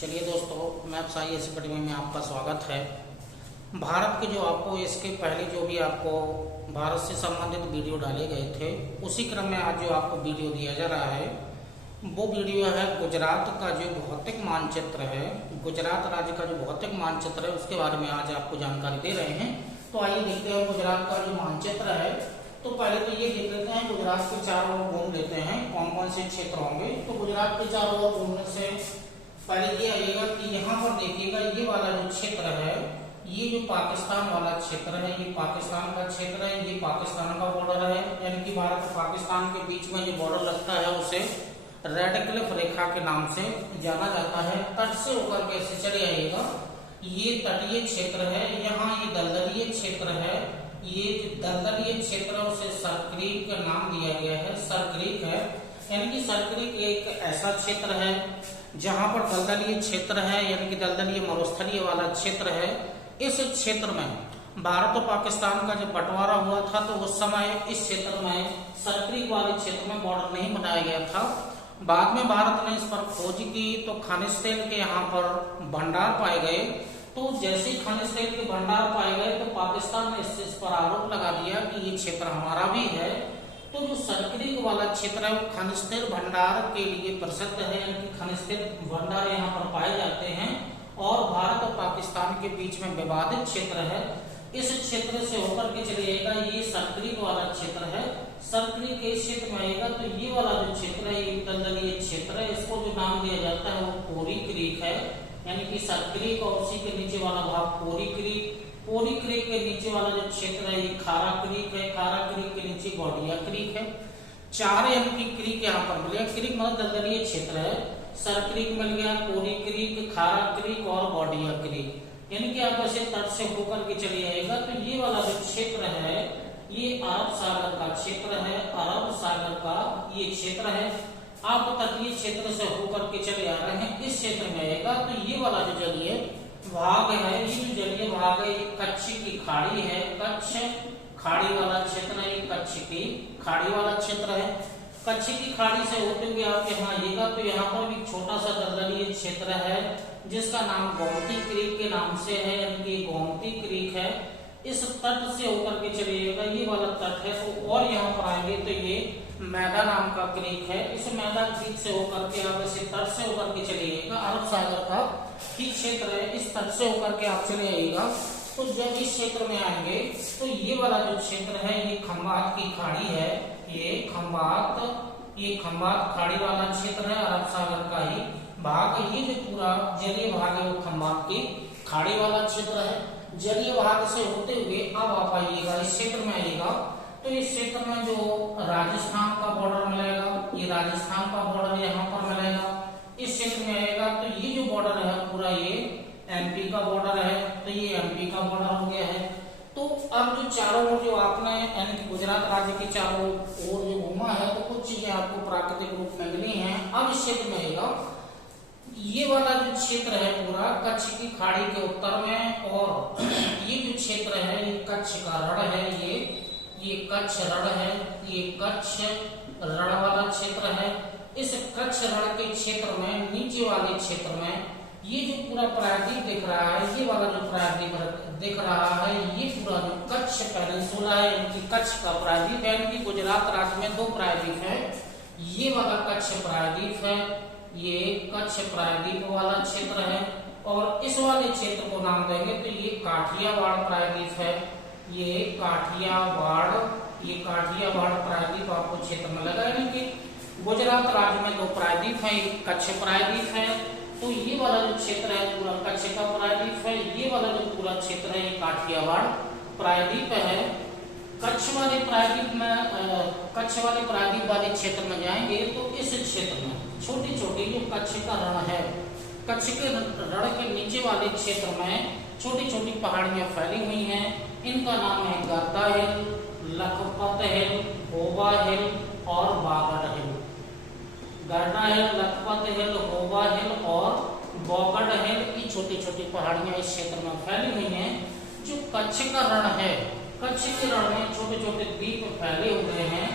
चलिए दोस्तों, maps IAS academy में आपका स्वागत है। भारत के जो आपको इसके पहले जो भी आपको भारत से संबंधित वीडियो डाले गए थे, उसी क्रम में आज जो आपको वीडियो दिया जा रहा है वो वीडियो है गुजरात का जो भौतिक मानचित्र है। गुजरात राज्य का जो भौतिक मानचित्र है उसके बारे में आज आपको जानकारी दे रहे हैं। तो आइए देखते हैं गुजरात का जो मानचित्र है। तो पहले तो ये देख लेते हैं, गुजरात के चारों ओर घूम लेते हैं कौन कौन से क्षेत्र होंगे। तो गुजरात के चारों ओर घूमने से पहले ये आइएगा कि यहाँ पर देखिएगा ये वाला जो क्षेत्र है, ये जो पाकिस्तान वाला क्षेत्र है, ये पाकिस्तान का क्षेत्र है, ये पाकिस्तान का बॉर्डर है। यानी कि भारत और पाकिस्तान के बीच में जो बॉर्डर लगता है उसे रेड क्लिफ रेखा के नाम से जाना जाता है। तट से होकर के ऐसे चले आइएगा, ये तटीय क्षेत्र है। यहाँ ये दलदलीय क्षेत्र है, ये दलदलीय क्षेत्र उसे सरक्रीक का नाम दिया गया है। सरक्रीक है, यानी कि सरक्रीक एक ऐसा क्षेत्र है जहां पर दलदलीय क्षेत्र है, यानी कि दलदलीय मरुस्थलीय वाला क्षेत्र है। इस क्षेत्र में भारत और पाकिस्तान का जब बंटवारा हुआ था तो उस समय इस क्षेत्र में सरक्रीक वाले क्षेत्र में बॉर्डर नहीं बनाया गया था। बाद में भारत ने इस पर खोज की तो खनिज तेल के यहाँ पर भंडार पाए गए। तो जैसे खनिज तेल के भंडार पाए गए तो पाकिस्तान ने इस पर आरोप लगा दिया कि ये क्षेत्र हमारा भी है। तो जो सरक्रीक वाला क्षेत्र है वो खनिज तेल भंडार के लिए प्रसिद्ध है, यानी कि खनिज तेल भंडार यहाँ पर पाए जाते हैं और भारत और पाकिस्तान के बीच में विवादित क्षेत्र है। इस क्षेत्र से होकर के चलिएगा, ये सरक्रीक वाला क्षेत्र है। सरक्रीक के क्षेत्र में आएगा तो ये वाला जो क्षेत्र है ये दलदलीय क्षेत्र है। इसको जो नाम दिया जाता है वो कोरी क्रीक है, यानी कि सरक्रीक और उसी के नीचे वाला भाग कोरी क्रीक। कोरी क्रीक के नीचे वाला जो क्षेत्र है ये खारा क्रीक है। खारा क्रीक के नीचे गौडिया क्रीक है। चार यानी कि क्रीक यहाँ पर मिल गया। क्रीक मतलब दलदलीय क्षेत्र है। सरक्रीक मिल गया, कोरी क्रीक, खारा क्रीक और गौडिया क्रीक। यानी कि आप ऐसे तट से होकर के चले आएगा तो ये वाला जो क्षेत्र है ये अरब सागर का क्षेत्र है। अरब सागर का ये क्षेत्र है। आप तटीय क्षेत्र से होकर के चले आ रहे हैं, इस क्षेत्र में आएगा तो ये वाला जो जलीय भाग है, ये जो जलीय भाग है ये कच्छ की खाड़ी है। कच्छ खाड़ी वाला क्षेत्र है, ये कच्छ की खाड़ी वाला क्षेत्र है। कच्छ की खाड़ी से होते हुए आप यहाँ आइएगा तो यहाँ पर भी छोटा सा दलदलीय क्षेत्र है जिसका नाम गोमती क्रीक के नाम से है, यानी कि गोमती क्रीक है। इस तट से होकर के चलिएगा, ये वाला तट है तो और यहाँ पर आएंगे तो ये मैदा नाम का क्रीक है। इस मैदा क्रीक से होकर के आप ऐसे तट से होकर के चलिएगा, अरब सागर का ही क्षेत्र है। इस तट से होकर के आप चले आइएगा तो जब इस क्षेत्र में आएंगे तो ये वाला जो क्षेत्र है ये खंबात की खाड़ी है। ये खंबात खाड़ी वाला क्षेत्र है, अरब सागर का ही भाग। ये जो पूरा जलीय भाग है वो खंबात की खाड़ी वाला क्षेत्र है। जलीय भाग से होते हुए अब आप आइएगा, इस क्षेत्र में आइएगा तो इस क्षेत्र में जो राजस्थान का बॉर्डर मिलेगा, ये राजस्थान का बॉर्डर यहाँ पर मिलेगा। इस क्षेत्र में आएगा तो ये जो बॉर्डर है पूरा ये MP का बॉर्डर है, तो ये MP का बॉर्डर हो गया है। तो अब जो चारों ओर जो आपने यानी कि गुजरात राज्य के चारों ओर जो घूमा है तो कुछ चीजें आपको प्राकृतिक रूप में मिली हैं। अब इस क्षेत्र में आएगा, ये वाला जो क्षेत्र है पूरा कच्छ की खाड़ी के उत्तर में, और ये जो क्षेत्र है ये कच्छ का रण है। ये कच्छ रण है, ये कच्छ रण वाला क्षेत्र है। इस कच्छ रण के क्षेत्र में नीचे वाले क्षेत्र में ये जो पूरा प्रायद्वीप दिख रहा है, ये वाला जो प्रायद्वीप दिख रहा है ये पूरा जो कच्छ पेनिनसुला है, यानी कि कच्छ का प्रायद्वीप है। यानी कि गुजरात राज्य में दो प्रायद्वीप है, ये वाला कच्छ प्रायद्वीप है, ये कच्छ प्रायद्वीप वाला क्षेत्र है। और इस वाले क्षेत्र को नाम देंगे तो ये काठियावाड़ प्रायद्वीप है। ये काठियावाड़ प्रायद्वीप आपको क्षेत्र में लगा। यानी कि गुजरात राज्य में दो प्रायद्वीप है, एक कच्छ प्रायद्वीप है। तो ये वाला जो क्षेत्र है पूरा कच्छ का प्रायद्वीप है। ये वाला जो पूरा क्षेत्र है ये काठियावाड़ प्रायद्वीप है। कच्छ वाले प्रायद्वीप वाले क्षेत्र में जाएंगे तो इस क्षेत्र में छोटी छोटी जो कच्छ का रण है, कच्छ के रण के नीचे वाले क्षेत्र में छोटी छोटी पहाड़ियां फैली हुई हैं। इनका नाम है गर्दा हिल, लखपत हिल, होबा हिल और बागड़ हिल। गर्दा हिल, लखपत हिल, होबा हिल और बागड़ हिल की छोटी छोटी पहाड़ियां इस क्षेत्र में फैली हुई हैं। जो कच्छ का रण है, कच्छ के रण में छोटे छोटे द्वीप फैले हुए हैं।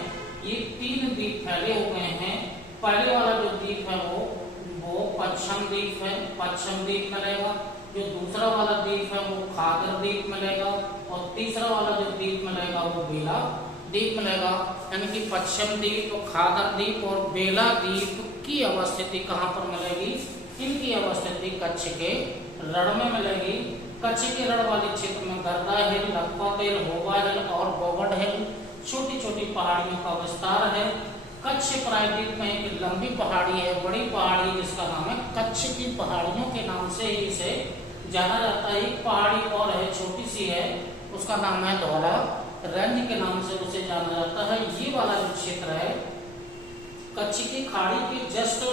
ये 3 द्वीप फैले हुए हैं। पहले वाला जो द्वीप है वो पश्चिम द्वीप है पश्चिम द्वीप मिलेगा, जो दूसरा वाला द्वीप है वो खादर द्वीप मिलेगा, और तीसरा वाला जो द्वीप मिलेगा वो बेला द्वीप मिलेगा। यानी कि पश्चिम द्वीप, खादर द्वीप और बेला द्वीप की अवस्थिति कहाँ पर मिलेगी? इनकी अवस्थिति कच्छ के रण में मिलेगी। कच्छ के रण वाले क्षेत्र में गर्दा हिल, लखपत हिल, होबा हिल और बोगड हिल छोटी छोटी पहाड़ियों का विस्तार है। कच्छ प्रायद्वीप में एक लंबी पहाड़ी है, बड़ी पहाड़ी, जिसका नाम है कच्छ की पहाड़ियों के नाम से ही इसे जाना जाता है। एक पहाड़ी और है, छोटी सी है, उसका नाम है धौला रेंज के नाम से उसे जाना जाता है। ये वाला जो क्षेत्र है कच्छ की खाड़ी के जस्ट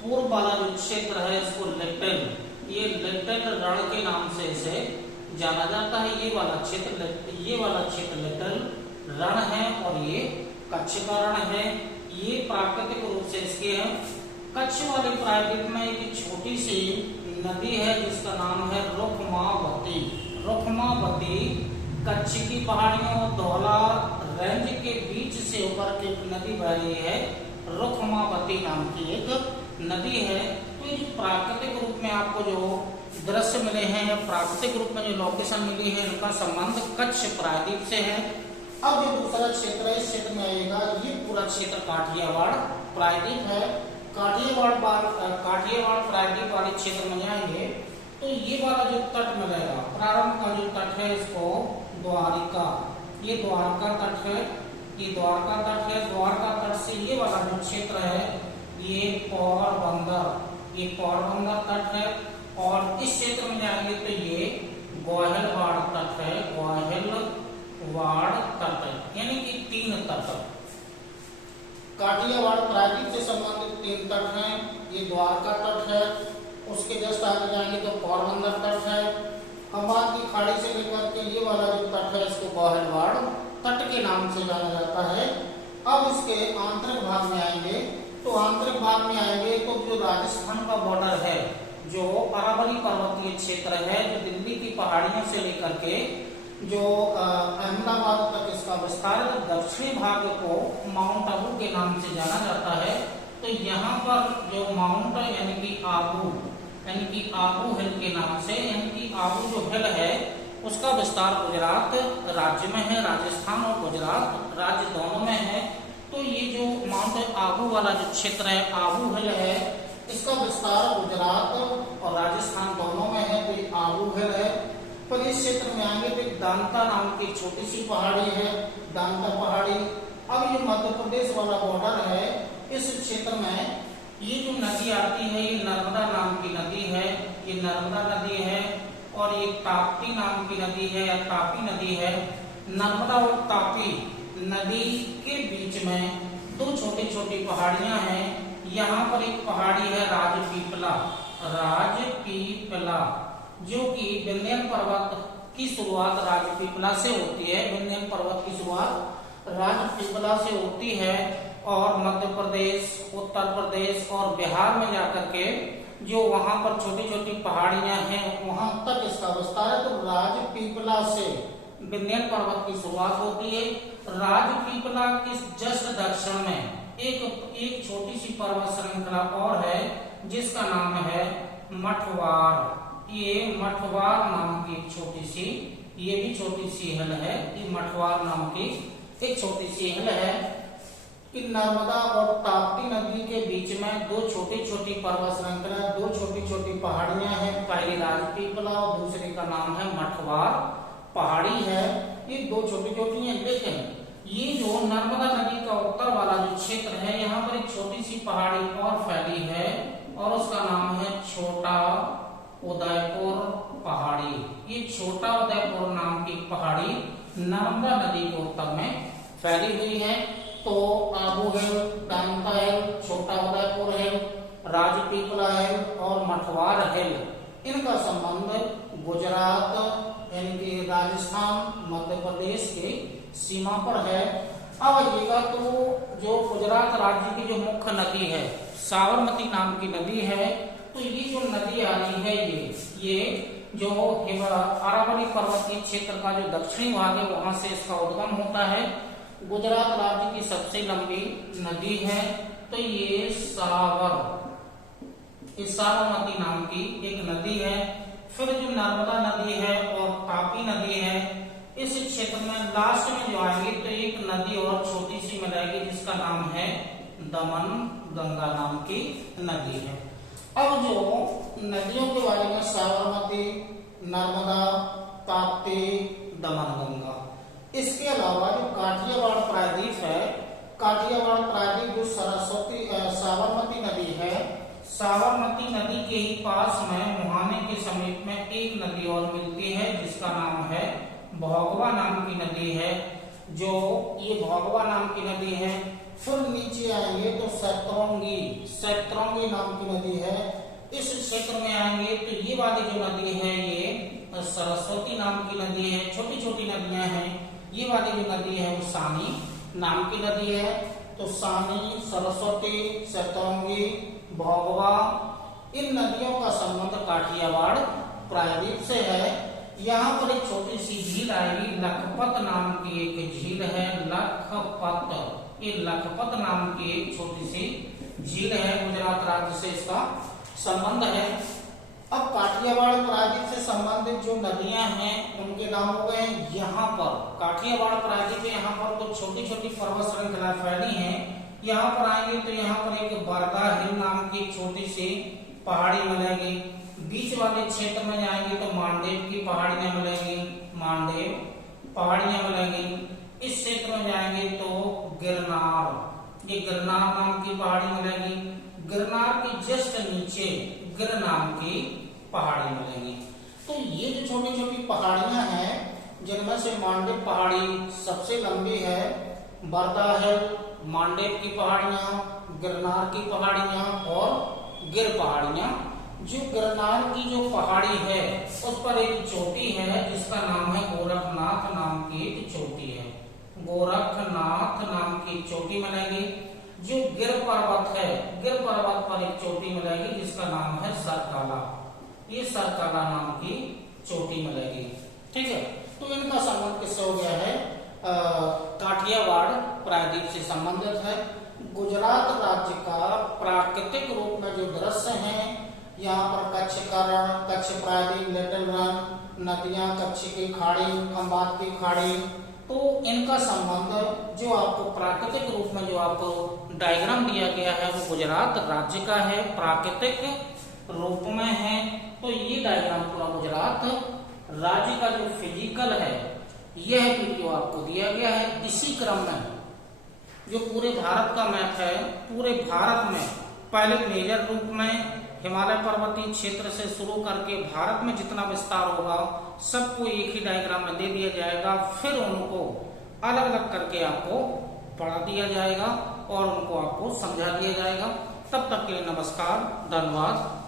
पूर्व वाला जो क्षेत्र है इसको लिटिल, ये लिटिल रण के नाम से इसे जाना जाता है। ये वाला क्षेत्र लिटिल रण है और ये कच्छ का रण है। ये प्राकृतिक रूप से इसके है। कच्छ वाले प्रायद्वीप में एक छोटी सी नदी है जिसका नाम है रुक्मावती। रुक्मावती कच्छ की पहाड़ियों और धौला रेंज के बीच से होकर के एक नदी बह रही है, रुक्मावती नाम की एक नदी है। तो ये प्राकृतिक रूप में आपको जो दृश्य मिले हैं या प्राकृतिक रूप में जो लोकेशन मिली है, इनका संबंध कच्छ प्रायद्वीप से है। अब जो दूसरा क्षेत्र है, इस क्षेत्र में आएगा, ये पूरा क्षेत्र काठियावाड़ प्रायद्वीप है। काठियावाड़ प्रायद्वीप वाले क्षेत्र में जाएंगे तो ये वाला जो तट मिलेगा, प्रारंभ का जो तट है इसको द्वारिका, ये द्वारका तट है, ये द्वारका तट है। द्वारका तट से ये वाला जो क्षेत्र है ये पोरबंदर तट है। और इस क्षेत्र में जाएंगे तो ये ग्वाहिलवाड़ तट है, ग्वाहिलवाड़ तट, यानी कि 3 तट। काठियावाड़ प्रायद्वीप से संबंधित 3 तट हैं। ये द्वारका तट है, उसके जस्ट आगे जाएंगे तो पोरबंदर तट है। खंबात की खाड़ी से लेकर के ये वाला जो तट है इसको ग्वाहिलवाड़ तट के नाम से जाना जाता है। अब इसके आंतरिक भाग में आएंगे तो तो जो राजस्थान का बॉर्डर है, जो अरावली पर्वतीय क्षेत्र है, जो दिल्ली की पहाड़ियों से लेकर के जो अहमदाबाद तक इसका विस्तार, दक्षिणी भाग को माउंट आबू के नाम से जाना जाता है। तो यहाँ पर जो माउंट यानी कि आबू हिल के नाम से, यानी कि आबू जो हिल है उसका विस्तार गुजरात राज्य में है। राजस्थान और गुजरात राज्य दोनों में है। तो ये जो माउंट आबू वाला जो क्षेत्र है, आबू हिल है, इसका विस्तार गुजरात और राजस्थान दोनों में है। तो ये आबू हिल है। पर इस क्षेत्र में आएंगे तो दांता नाम की छोटी सी पहाड़ी है, दांता पहाड़ी। अब ये मध्य प्रदेश वाला बॉर्डर है, इस क्षेत्र में ये जो नदी आती है ये नर्मदा नाम की नदी है, ये नर्मदा नदी है। और ये ताप्ती नाम की नदी है या तापी नदी है। नर्मदा और तापी नदी के बीच में 2 छोटी छोटी पहाड़ियां हैं। यहाँ पर एक पहाड़ी है राजपीपला, जो कि विंध्य पर्वत की शुरुआत राजपीपला से होती है। विंध्य पर्वत की शुरुआत राजपीपला से होती है और मध्य प्रदेश, उत्तर प्रदेश और बिहार में जाकर के जो वहां पर छोटी छोटी पहाड़ियां हैं वहां तक इसका विस्तार है। तो राजपीपला से विंध्य पर्वत की शुरुआत होती है। राजपीपला के जस्ट दक्षिण में एक छोटी सी पर्वत श्रृंखला और है जिसका नाम है मठवार। ये मठवार नाम की एक छोटी सी, ये भी छोटी सी हिल है। ये मठवार नाम की एक छोटी सी हिल है कि नर्मदा और ताप्ती नदी के बीच में 2 छोटी छोटी पर्वत श्रृंखला, 2 छोटी छोटी पहाड़ियां हैं। पहली राजपीपला और दूसरी का नाम है मठवार पहाड़ी है। ये 2 छोटी छोटी हैं। लेकिन ये जो नर्मदा नदी का उत्तर वाला जो क्षेत्र है, यहाँ पर एक छोटी सी पहाड़ी और फैली है और उसका नाम है छोटा उदयपुर पहाड़ी। ये छोटा उदयपुर नाम की पहाड़ी नर्मदा नदी के उत्तर में फैली हुई है। तो आबू हिल, दांता हिल, छोटा उदयपुर हिल, राजपीपला हिल और मठवार हिल, इनका संबंध गुजरात यानी कि राजस्थान मध्य प्रदेश के सीमा पर है। अब आइएगा तो जो गुजरात राज्य की जो मुख्य नदी है साबरमती नाम की नदी है। तो ये जो नदी आ रही है ये जो अरावली पर्वतीय क्षेत्र का जो दक्षिणी भाग है वहां से इसका उद्गम होता है। गुजरात राज्य की सबसे लंबी नदी है। तो ये साबर ये साबरमती नाम की एक नदी है। फिर जो नर्मदा नदी है और तापी नदी है, इस क्षेत्र में लास्ट में जो आएंगे तो एक नदी और छोटी सी मिलाएगी जिसका नाम है दमन गंगा नाम की नदी है। अब जो नदियों के बारे में साबरमती, नर्मदा, ताप्ती, दमन गंगा, इसके अलावा जो काठियावाड़ प्रायद्वीप है, काठियावाड़ प्रायद्वीप जो साबरमती नदी है, साबरमती नदी के ही पास में मुहाने के समीप में एक नदी और मिलती है जिसका नाम है भोगवा नाम की नदी है। जो ये भोगवा नाम की नदी है, फिर नीचे आएंगे तो सैतरंगी नाम की नदी है। इस क्षेत्र में आएंगे तो ये वाली जो नदी है ये सरस्वती नाम की नदी है। छोटी छोटी नदियां हैं, ये वाली जो नदी है वो सानी नाम की नदी है। तो सानी, सरस्वती, सैतरंगी, भोगवा, इन नदियों का संबंध काठियावाड़ प्रायद्वीप से है। यहाँ पर एक छोटी सी झील आएगी, लखपत नाम की एक झील है, लखपत। ये लखपत नाम की एक छोटी सी झील है, गुजरात राज्य से इसका संबंध है। अब काठियावाड़ प्रायद्वीप से संबंधित जो नदियां हैं उनके नाम हो गए। यहाँ पर काठियावाड़ प्रायद्वीप है, यहाँ पर तो छोटी छोटी पर्वत श्रृंखला फैली है। यहाँ पर आएंगे तो यहाँ पर एक बरदा हिल नाम की छोटी सी पहाड़ी मिलेगी। बीच वाले क्षेत्र में जाएंगे तो मानदेव की पहाड़ियां मिलेंगी, मानदेव पहाड़ियां मिलेंगी। इस क्षेत्र में जाएंगे तो गिरनार, ये गिरनार नाम की पहाड़ी मिलेगी। गिरनार के जस्ट नीचे गिर नाम की पहाड़ी मिलेगी। तो ये जो छोटी छोटी पहाड़ियां हैं जिनमें से मानदेव पहाड़ी सबसे लंबी है, बरदा है, मानदेव की पहाड़ियां, गिरनार की पहाड़ियां और गिर पहाड़ियां। जो गिरनार की जो पहाड़ी है उस पर एक चोटी है जिसका नाम है गोरखनाथ नाम की एक चोटी है, गोरखनाथ नाम की चोटी मिलेगी। जो गिर पर्वत है, गिर पर्वत पर एक चोटी मिलेगी जिसका नाम है सरकाला, ये सरकाला नाम की चोटी मिलेगी। ठीक है, तो इनका संबंध किससे हो गया है? काठियावाड़ प्रायद्वीप से संबंधित है। गुजरात राज्य का प्राकृतिक रूप में जो दृश्य है, यहाँ पर कच्छ का रण, कच्छ प्रायद्वीप, लिटिल रन, नदियां, कच्छ की खाड़ी, खंबात की खाड़ी, तो इनका संबंध जो आपको प्राकृतिक रूप में जो आपको डायग्राम दिया गया है वो गुजरात राज्य का है, प्राकृतिक रूप में है। तो ये डायग्राम पूरा गुजरात राज्य का जो फिजिकल है यह वीडियो आपको दिया गया है। इसी क्रम में जो पूरे भारत का मैप है, पूरे भारत में पहले मेजर रूप में हिमालय पर्वतीय क्षेत्र से शुरू करके भारत में जितना विस्तार होगा सबको एक ही डायग्राम में दे दिया जाएगा। फिर उनको अलग अलग करके आपको पढ़ा दिया जाएगा और उनको आपको समझा दिया जाएगा। तब तक के लिए नमस्कार, धन्यवाद।